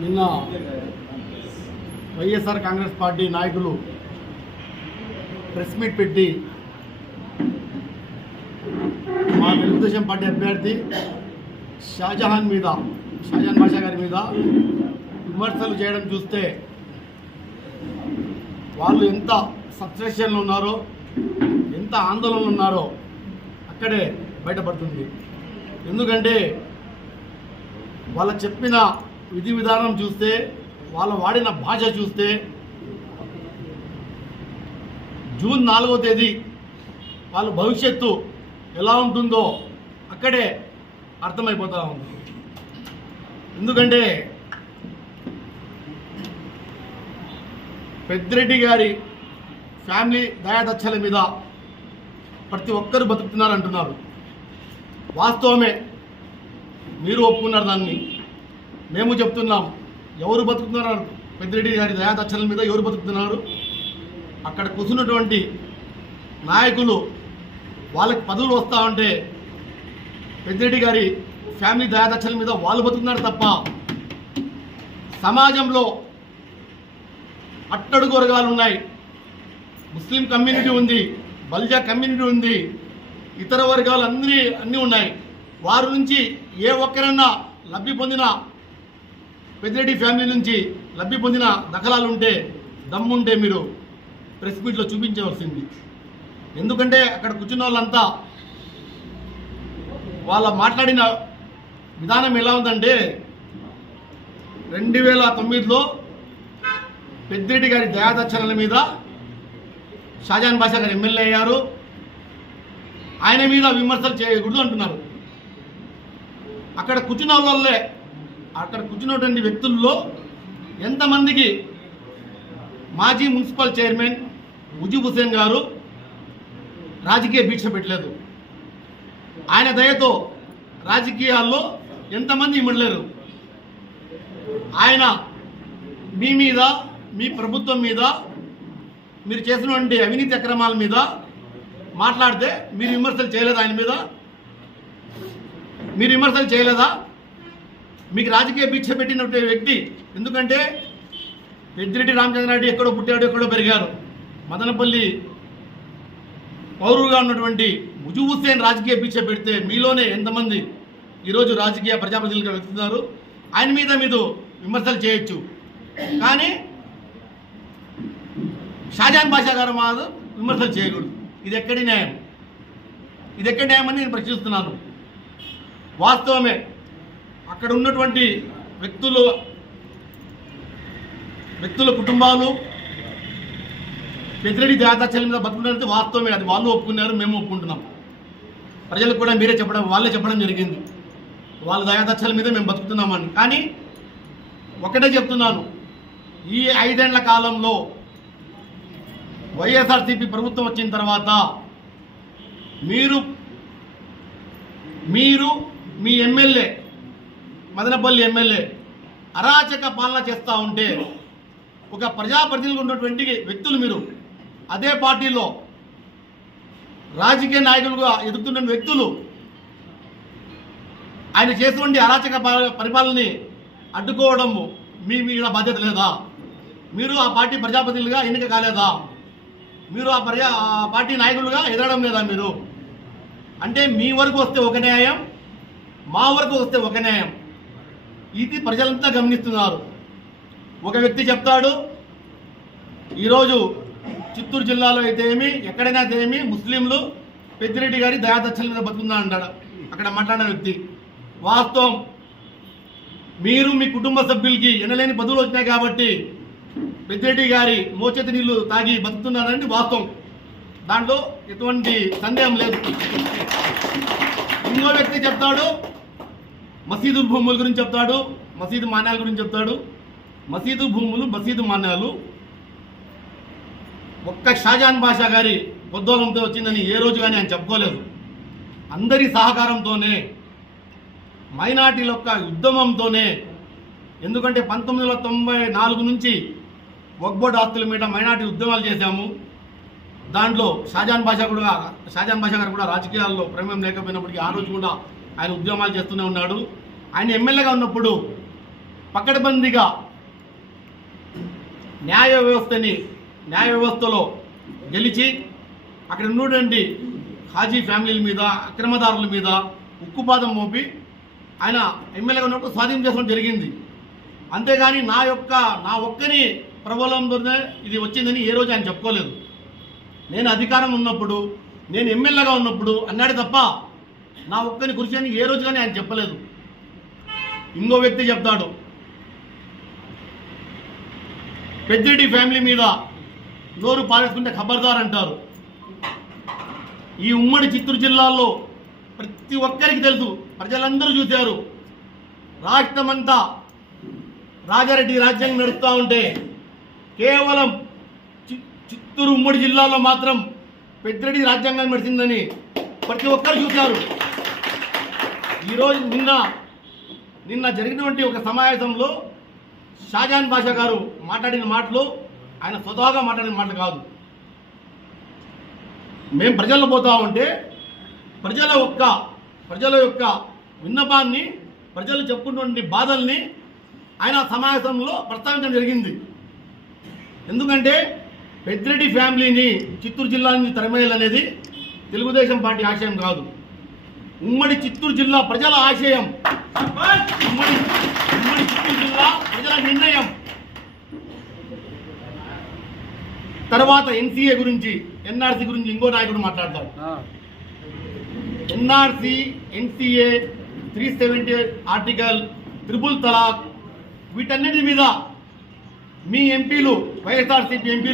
నిన్న YSR Congress party నాయకులు press meet పెట్టి మా తెలుగుదేశం పార్టీ అభ్యర్థి షాజహాన్ మీద షాజహాన్ బాషా గారి మీద విమర్శలు చేయడం చూస్తే వాళ్ళు ఎంత సబ్స్ట్రేషన్లో ఉన్నారో ఎంత ఆందోళనలు ఉన్నారో అక్కడే బయటపడుతుంది. ఎందుకంటే వాళ్ళ చెప్పిన విధి విధానం చూస్తే వాళ్ళ వాడిన భాష చూస్తే జూన్ నాలుగో తేదీ వాళ్ళ భవిష్యత్తు ఎలా ఉంటుందో అక్కడే అర్థమైపోతా ఉంది. ఎందుకంటే పెద్దిరెడ్డి గారి ఫ్యామిలీ దయాదచ్చల మీద ప్రతి ఒక్కరు బతుకుతున్నారంటున్నారు. వాస్తవమే మీరు ఒప్పుకున్నారు దాన్ని. మేము చెప్తున్నాం ఎవరు బతుకుతున్నారు? పెద్దిరెడ్డి గారి దయాదచ్చల మీద ఎవరు బతుకుతున్నారు? అక్కడ కూర్చున్నటువంటి నాయకులు వాళ్ళకి పదవులు వస్తూ ఉంటే పెద్దిరెడ్డి గారి ఫ్యామిలీ దయాదచ్చల మీద వాళ్ళు బతుకుతున్నారు తప్ప సమాజంలో అట్టడుగు వర్గాలు ఉన్నాయి. ముస్లిం కమ్యూనిటీ ఉంది బల్జా కమ్యూనిటీ ఉంది ఇతర వర్గాలు అన్నీ అన్నీ ఉన్నాయి. వారి నుంచి ఏ ఒక్కరన్నా లబ్ధి పొందిన పెద్దిరెడ్డి ఫ్యామిలీ నుంచి లబ్ధి పొందిన దఖలాలు ఉంటే దమ్ముంటే మీరు ప్రెస్ మీట్లో చూపించవలసింది. ఎందుకంటే అక్కడ కూర్చున్న వాళ్ళంతా వాళ్ళ మాట్లాడిన విధానం ఎలా ఉందంటే రెండు వేల తొమ్మిదిలో పెద్దిరెడ్డి గారి దయాదర్శనల మీద షాజాన్ బాషా గారు ఎమ్మెల్యే అయ్యారు. ఆయన మీద విమర్శలు చేయకూడదు అంటున్నారు. అక్కడ కూర్చున్న వాళ్ళే అక్కడ కూర్చున్నటువంటి వ్యక్తుల్లో ఎంతమందికి మాజీ మున్సిపల్ చైర్మన్ ముజీబ్ హుసేన్ గారు రాజకీయ భిక్ష పెట్టలేదు. ఆయన దయతో రాజకీయాల్లో ఎంతమంది ఇమ్మడలేరు ఆయన మీ మీద మీ ప్రభుత్వం మీద మీరు చేసినటువంటి అవినీతి అక్రమాల మీద మాట్లాడితే మీరు విమర్శలు చేయలేదు ఆయన మీద. మీరు విమర్శలు చేయలేదా? మీకు రాజకీయ భిక్ష పెట్టినటువంటి వ్యక్తి ఎందుకంటే పెద్దిరెడ్డి రామచంద్రారెడ్డి ఎక్కడో పుట్టాడు ఎక్కడో పెరిగారు. మదనపల్లి పౌరుగా ఉన్నటువంటి ముజు హుస్సేన్ రాజకీయ భిక్ష పెడితే మీలోనే ఎంతమంది ఈరోజు రాజకీయ ప్రజాప్రతినిధులుగా వెళ్తున్నారు ఆయన మీద మీరు విమర్శలు చేయొచ్చు. కానీ షాజాన్ బాషా గారు మాత్రం విమర్శలు చేయకూడదు. ఇది ఎక్కడి న్యాయం? ఇది ఎక్కడి న్యాయం అని నేను ప్రశ్నిస్తున్నాను. వాస్తవమే అక్కడ ఉన్నటువంటి వ్యక్తులు వ్యక్తుల కుటుంబాలు పెద్దిరెడ్డి దయాదాచల్యం మీద బతుకున్నది వాస్తవమే అది వాళ్ళు ఒప్పుకున్నారు మేము ఒప్పుకుంటున్నాం. ప్రజలకు కూడా మీరే చెప్పడం వాళ్ళే చెప్పడం జరిగింది. వాళ్ళ దయాదచ్చల మీద మేము బతుకుతున్నామని. కానీ ఒకటే చెప్తున్నాను ఈ ఐదేళ్ళ కాలంలో వైఎస్ఆర్సీపీ ప్రభుత్వం వచ్చిన తర్వాత మీరు మీరు మీ ఎమ్మెల్యే మదనపల్లి ఎమ్మెల్యే అరాచక పాలన చేస్తూ ఉంటే ఒక ప్రజాప్రతినిధులు ఉన్నటువంటి వ్యక్తులు మీరు అదే పార్టీలో రాజకీయ నాయకులుగా ఎదుగుతున్న వ్యక్తులు ఆయన చేసినటువంటి అరాచక ప- పరిపాలనని అడ్డుకోవడము మీ మీద బాధ్యత లేదా? మీరు ఆ పార్టీ ప్రజాప్రతినిధులుగా ఎన్నిక కాలేదా? మీరు ఆ ప్రజా ఆ పార్టీ నాయకులుగా ఎదగడం లేదా మీరు? అంటే మీ వరకు వస్తే ఒక న్యాయం మా వరకు వస్తే ఒక న్యాయం. ఇది ప్రజలంతా గమనిస్తున్నారు. ఒక వ్యక్తి చెప్తాడు ఈరోజు చిత్తూరు జిల్లాలో అయితే ఏమి ఎక్కడైనా అయితే ఏమి ముస్లింలు పెద్దిరెడ్డి గారి దయాదచ్చల మీద బతుకుందా అంటాడు. అక్కడ మాట్లాడిన వ్యక్తి వాస్తవం. మీరు మీ కుటుంబ సభ్యులకి ఎనలేని పదవులు వచ్చినాయి కాబట్టి పెద్దిరెడ్డి గారి మోచేతి నీళ్ళు తాగి బతుకుతున్నారని వాస్తవం. దాంట్లో ఎటువంటి సందేహం లేదు. ఇంకో వ్యక్తి చెప్తాడు. మసీదు భూముల గురించి చెప్తాడు. మసీదు మాన్యాల గురించి చెప్తాడు. మసీదు భూములు మసీదు మాన్యాలు. ఒక్క షాజాన్ బాషా గారి ఉద్యోగంతో వచ్చిందని ఏ రోజు కానీ ఆయన చెప్పుకోలేదు. అందరి సహకారంతోనే మైనార్టీల యొక్క ఉద్యమంతోనే ఎందుకంటే పంతొమ్మిది వందల తొంభై నాలుగు నుంచి వక్బోర్డ్ ఆస్తుల మీద మైనార్టీ ఉద్యమాలు చేశాము. దాంట్లో షాజాన్ బాషా కూడా షాజాన్ బాషా గారు కూడా రాజకీయాల్లో ప్రమేయం లేకపోయినప్పటికీ ఆ రోజు కూడా ఆయన ఉద్యమాలు చేస్తూనే ఉన్నాడు. ఆయన ఎమ్మెల్యేగా ఉన్నప్పుడు పకడ్బందీగా న్యాయ వ్యవస్థని న్యాయ వ్యవస్థలో గెలిచి అక్కడ ఉన్నటువంటి హాజీ ఫ్యామిలీల మీద అక్రమదారుల మీద ఉక్కుపాదం మోపి ఆయన ఎమ్మెల్యేగా ఉన్నప్పుడు స్వాధీనం చేసుకోవడం జరిగింది. అంతేగాని నా యొక్క నా ఒక్కని ప్రబలంతోనే ఇది వచ్చిందని ఏ రోజు ఆయన చెప్పుకోలేదు. నేను అధికారం ఉన్నప్పుడు నేను ఎమ్మెల్యేగా ఉన్నప్పుడు అన్నాడు తప్ప నా ఒక్కని కృషి అని ఏ రోజు కానీ ఆయన చెప్పలేదు. ఇంకో వ్యక్తి చెప్తాడు పెద్దిరెడ్డి ఫ్యామిలీ మీద నోరు పారేసుకుంటే ఖబర్దార్ అంటారు. ఈ ఉమ్మడి చిత్తూరు జిల్లాలో ప్రతి ఒక్కరికి తెలుసు ప్రజలందరూ చూశారు. రాష్ట్రమంతా రాజారెడ్డి రాజ్యాంగం నడుస్తూ ఉంటే కేవలం చిత్తూరు ఉమ్మడి జిల్లాలో మాత్రం పెద్దిరెడ్డి రాజ్యాంగం నడిచిందని ప్రతి ఒక్కరు చూశారు. ఈరోజు నిన్న నిన్న జరిగినటువంటి ఒక సమావేశంలో షాజాన్ బాషా గారు మాట్లాడిన మాటలు ఆయన స్వతహాగా మాట్లాడిన మాటలు కాదు. మేము ప్రజల్లో పోతా ఉంటే ప్రజల యొక్క ప్రజల యొక్క విన్నపాన్ని ప్రజలు చెప్పుకున్నటువంటి బాధల్ని ఆయన సమావేశంలో ప్రస్తావించడం జరిగింది. ఎందుకంటే పెద్దిరెడ్డి ఫ్యామిలీని చిత్తూరు జిల్లా నుంచి తరిమేయాలనేది తెలుగుదేశం పార్టీ ఆశయం కాదు. ఉమ్మడి చిత్తూరు జిల్లా ప్రజల ఆశయం. ఉమ్మడి ఉమ్మడి చిత్తూరు జిల్లా ప్రజల నిర్ణయం. తర్వాత ఎన్సీఏ గురించి ఎన్ఆర్సీ గురించి ఇంకో నాయకుడు మాట్లాడతాడు NRC NCA three seventy article triple తలాక్ వీటన్నిటి మీద మీ ఎంపీలు వైఎస్ఆర్సీపీ ఎంపీలు